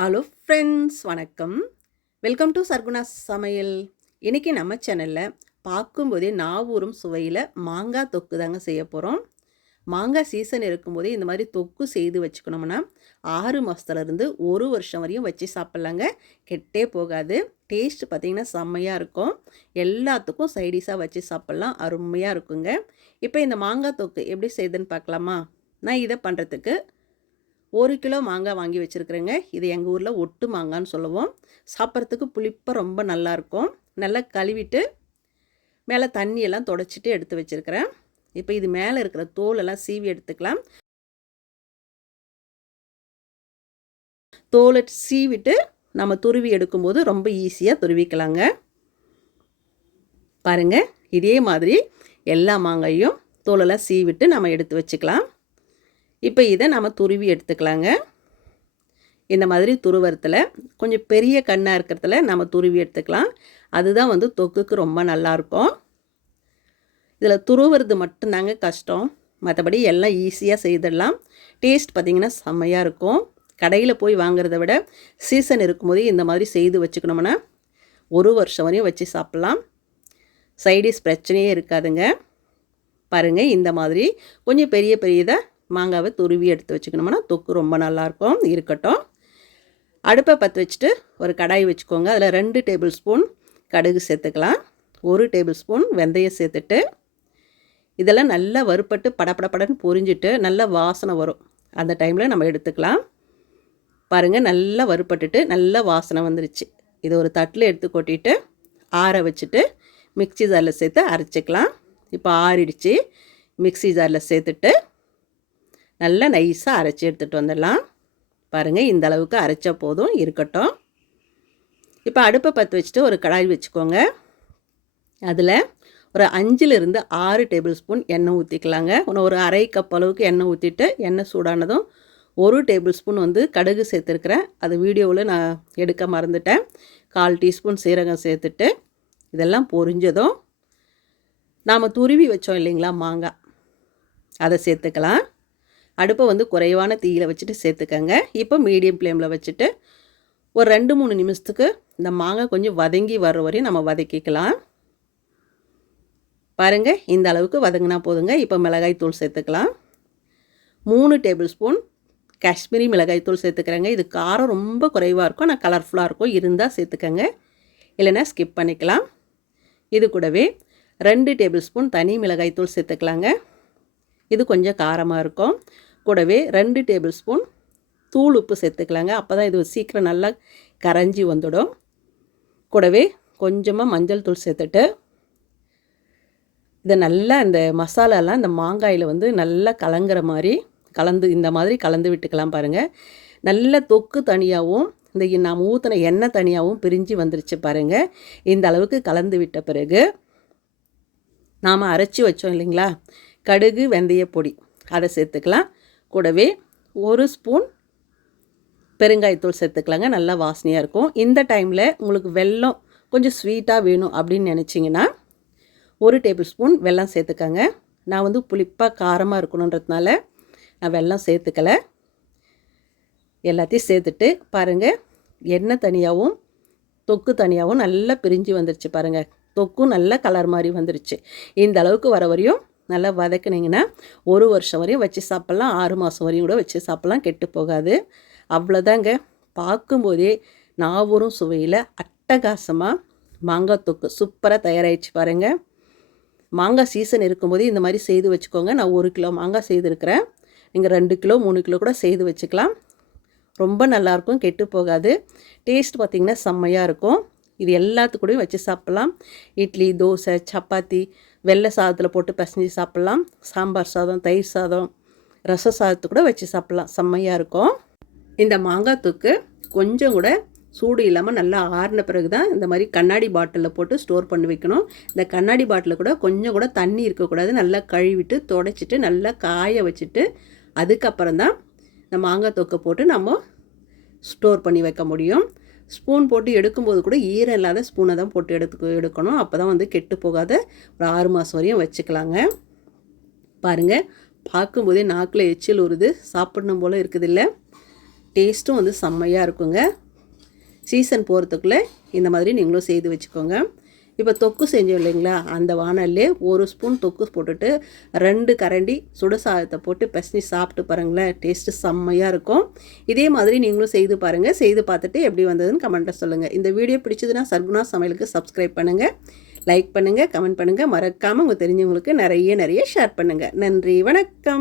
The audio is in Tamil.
ஹலோ ஃப்ரெண்ட்ஸ், வணக்கம். வெல்கம் டு சர்குணா சமையல். இன்றைக்கி நம்ம சேனலில் பார்க்கும்போதே நாவூரும் சுவையில் மாங்காய் தொக்கு தாங்க செய்ய போகிறோம். மாங்காய் சீசன் இருக்கும்போதே இந்த மாதிரி தொக்கு செய்து வச்சுக்கணும்னா 6 மாதத்துலேருந்து 1 வருஷம் வரையும் வச்சு சாப்பிட்லாங்க. கெட்டே போகாது. டேஸ்ட் பார்த்திங்கன்னா செம்மையாக இருக்கும். எல்லாத்துக்கும் சைடிஷாக வச்சு சாப்பிட்லாம், அருமையாக இருக்குங்க. இப்போ இந்த மாங்காய் தொக்கு எப்படி செய்யுதுன்னு பார்க்கலாமா? நான் இதை பண்ணுறதுக்கு 1 கிலோ மாங்காய் வாங்கி வச்சுருக்குறேங்க. இது எங்கள் ஊரில் ஒட்டு மாங்கான்னு சொல்லுவோம். சாப்பிட்றதுக்கு புளிப்பாக ரொம்ப நல்லாயிருக்கும். நல்லா கழுவிட்டு மேலே தண்ணியெல்லாம் தொடச்சிட்டு எடுத்து வச்சுருக்கிறேன். இப்போ இது மேலே இருக்கிற தோலெல்லாம் சீவி எடுத்துக்கலாம். தோலை சீவிட்டு நம்ம துருவி எடுக்கும்போது ரொம்ப ஈஸியாக துருவிக்கலாங்க. பாருங்கள், இதே மாதிரி எல்லா மாங்காயும் தோலெல்லாம் சீவிட்டு நம்ம எடுத்து வச்சுக்கலாம். இப்போ இதை நம்ம துருவி எடுத்துக்கலாங்க. இந்த மாதிரி துருவரத்தில் கொஞ்சம் பெரிய கண்ணாக இருக்கிறதுல நம்ம துருவி எடுத்துக்கலாம். அதுதான் தொக்குக்கு ரொம்ப நல்லாயிருக்கும். இதில் துருவுறது மட்டும்தாங்க கஷ்டம். மற்றபடி எல்லாம் ஈஸியாக செய்திடலாம். டேஸ்ட் பார்த்திங்கன்னா செம்மையாக இருக்கும். கடையில் போய் வாங்குறத விட சீசன் இருக்கும்போது இந்த மாதிரி செய்து வச்சுக்கணும்னா 1 வருஷம் வரையும் வச்சு சாப்பிட்லாம். சைடிஷ் பிரச்சனையே இருக்காதுங்க. பாருங்கள், இந்த மாதிரி கொஞ்சம் பெரிய பெரியதாக மாங்காவை துருவி எடுத்து வச்சுக்கணும்னா தொக்கு ரொம்ப நல்லாயிருக்கும். இருக்கட்டும். அடுப்பை பற்ற வச்சுட்டு ஒரு கடாய் வச்சுக்கோங்க. அதில் 2 டேபிள் ஸ்பூன் கடுகு சேர்த்துக்கலாம். 1 டேபிள் ஸ்பூன் வெந்தயம் சேர்த்துட்டு இதெல்லாம் நல்லா வறுப்பட்டு படப்படன்னு பொரிஞ்சிட்டு நல்ல வாசனை வரும். அந்த டைமில் நம்ம எடுத்துக்கலாம். பாருங்கள், நல்லா வறுப்பட்டுட்டு நல்ல வாசனை வந்துருச்சு. இதை ஒரு தட்டில் எடுத்து கொட்டிட்டு ஆற வச்சுட்டு மிக்ஸி ஜாரில் சேர்த்து அரைச்சிக்கலாம். இப்போ ஆறிடுச்சு. மிக்ஸி ஜாரில் சேர்த்துட்டு நல்லா நைஸாக அரைச்சி எடுத்துகிட்டு வந்துடலாம். பாருங்கள், இந்த அளவுக்கு அரைச்சா போதும். இருக்கட்டும். இப்போ அடுப்பை பற்ற வச்சுட்டு ஒரு கடாய் வச்சுக்கோங்க. அதில் ஒரு 5லிருந்து 6 டேபிள் ஸ்பூன் எண்ணெய் ஊற்றிக்கலாங்க. ஒரு அரை கப் அளவுக்கு எண்ணெய் ஊற்றிட்டு எண்ணெய் சூடானதும் 1 டேபிள் ஸ்பூன் கடுகு சேர்த்துருக்குறேன். அது வீடியோவில் நான் எடுக்க மறந்துட்டேன். 1/4 டீஸ்பூன் சீரகம் சேர்த்துட்டு இதெல்லாம் பொரிஞ்சதும் நாம் துருவி வச்சோம் இல்லைங்களா மாங்காய், அதை சேர்த்துக்கலாம். அடுப்பை குறைவான தீயில் வச்சுட்டு சேர்த்துக்கங்க. இப்போ மீடியம் ஃப்ளேமில் வச்சுட்டு ஒரு 2-3 நிமிஷத்துக்கு இந்த மாங்காய் கொஞ்சம் வதங்கி வர்ற வரையும் நம்ம வதக்கிக்கலாம். பாருங்கள், இந்த அளவுக்கு வதங்கினா போதுங்க. இப்போ மிளகாய்த்தூள் சேர்த்துக்கலாம். 3 டேபிள் ஸ்பூன் காஷ்மீரி மிளகாய்த்தூள் சேர்த்துக்கிறேங்க. இது காரம் ரொம்ப குறைவாக இருக்கும், ஆனால் கலர்ஃபுல்லாக இருக்கும். இருந்தால் சேர்த்துக்கங்க, இல்லைன்னா ஸ்கிப் பண்ணிக்கலாம். இது கூடவே 2 டேபிள் ஸ்பூன் தனி மிளகாய்த்தூள் சேர்த்துக்கலாங்க. இது கொஞ்சம் காரமாக இருக்கும். கூடவே 2 டேபிள் ஸ்பூன் தூள் உப்பு சேர்த்துக்கலாங்க. அப்போ தான் இது சீக்கிரம் நல்லா கரைஞ்சி வந்துடும். கூடவே கொஞ்சமாக மஞ்சள் தூள் சேர்த்துட்டு இதை நல்லா இந்த மசாலாலாம் இந்த மாங்காயில் நல்லா கலங்குற மாதிரி இந்த மாதிரி கலந்து விட்டுக்கலாம். பாருங்கள், நல்ல தொக்கு தனியாகவும் இந்த நாம் ஊற்றின எண்ணெய் தனியாகவும் பிரிஞ்சு வந்துருச்சு. பாருங்கள், இந்த அளவுக்கு கலந்து விட்ட பிறகு நாம் அரைச்சி வச்சோம் இல்லைங்களா கடுகு வெந்தய பொடி, அதை சேர்த்துக்கலாம். கூடவே 1 ஸ்பூன் பெருங்காயத்தூள் சேர்த்துக்கலாங்க. நல்லா வாசனையாக இருக்கும். இந்த டைமில் உங்களுக்கு வெல்லம் கொஞ்சம் ஸ்வீட்டாக வேணும் அப்படின்னு நினச்சிங்கன்னா 1 டேபிள் ஸ்பூன் வெல்லம் சேர்த்துக்கங்க. நான் புளிப்பாக காரமாக இருக்கணுன்றதுனால நான் வெல்லம் சேர்த்துக்கலை. எல்லாத்தையும் சேர்த்துட்டு பாருங்கள், எண்ணெய் தனியாகவும் தொக்கு தனியாகவும் நல்லா பிரிஞ்சு வந்துருச்சு. பாருங்கள், தொக்கும் நல்ல கலர் மாதிரி வந்துருச்சு. இந்த அளவுக்கு வர வரையும் நல்லா வதக்குனிங்கன்னா 1 வருஷம் வரையும் வச்சு சாப்பிட்லாம். 6 மாதம் வரையும் கூட வச்சு சாப்பிட்லாம், கெட்டு போகாது. அவ்வளோதாங்க. பார்க்கும்போதே நாவூரும் சுவையில் அட்டகாசமாக மாங்காய் தொக்கு சூப்பராக தயாராகிடுச்சு. பாருங்கள், மாங்காய் சீசன் இருக்கும்போது இந்த மாதிரி செய்து வச்சுக்கோங்க. நான் 1 கிலோ மாங்காய் செய்திருக்கிறேன். நீங்கள் 2 கிலோ 3 கிலோ கூட செய்து வச்சுக்கலாம். ரொம்ப நல்லாயிருக்கும், கெட்டு போகாது. டேஸ்ட் பார்த்திங்கன்னா செம்மையாக இருக்கும். இது எல்லாத்துக்கூடையும் வச்சு சாப்பிட்லாம். இட்லி, தோசை, சப்பாத்தி, வெள்ளை சாதத்தில் போட்டு பிசைஞ்சு சாப்பிட்லாம். சாம்பார் சாதம், தயிர் சாதம், ரச சாதத்து கூட வச்சு சாப்பிட்லாம். செம்மையாக இருக்கும். இந்த மாங்காய் தொக்கு கொஞ்சம் கூட சூடு இல்லாமல் நல்லா ஆறின பிறகு தான் இந்த மாதிரி கண்ணாடி பாட்டிலில் போட்டு ஸ்டோர் பண்ணி வைக்கணும். இந்த கண்ணாடி பாட்டிலில் கூட கொஞ்சம் கூட தண்ணி இருக்கக்கூடாது. நல்லா கழுவிட்டு துடைச்சிட்டு நல்லா காய வச்சுட்டு அதுக்கப்புறம் தான் இந்த மாங்காய் தொக்கை போட்டு நம்ம ஸ்டோர் பண்ணி வைக்க முடியும். ஸ்பூன் போட்டு எடுக்கும்போது கூட ஈரம் இல்லாத ஸ்பூனை தான் போட்டு எடுக்கணும். அப்போ தான் கெட்டு போகாத ஒரு 6 மாதம் வரையும் வச்சுக்கலாங்க. பாருங்கள், பார்க்கும்போதே நாக்கில் எச்சில் ஊறுது, சாப்பிடணும் போல் இருக்குது இல்லை? டேஸ்ட்டும் வந்து செம்மையாக இருக்குங்க. சீசன் போகிறதுக்குள்ளே இந்த மாதிரி நீங்களும் செய்து வச்சுக்கோங்க. இப்போ தொக்கு செஞ்சோம் இல்லைங்களா, அந்த வானல்லே 1 ஸ்பூன் தொக்கு போட்டுட்டு 2 கரண்டி சுட சாதத்தை போட்டு பிசைஞ்சு சாப்பிட்டு பாருங்களேன். டேஸ்ட்டு செம்மையாக இருக்கும். இதே மாதிரி நீங்களும் செய்து பாருங்கள். செய்து பார்த்துட்டு எப்படி வந்ததுன்னு கமெண்ட்டில் சொல்லுங்கள். இந்த வீடியோ பிடிச்சதுன்னா சர்குணா சமையலுக்கு சப்ஸ்கிரைப் பண்ணுங்கள், லைக் பண்ணுங்கள், கமெண்ட் பண்ணுங்கள். மறக்காமல் உங்கள் தெரிஞ்சவங்களுக்கு நிறைய ஷேர் பண்ணுங்கள். நன்றி, வணக்கம்.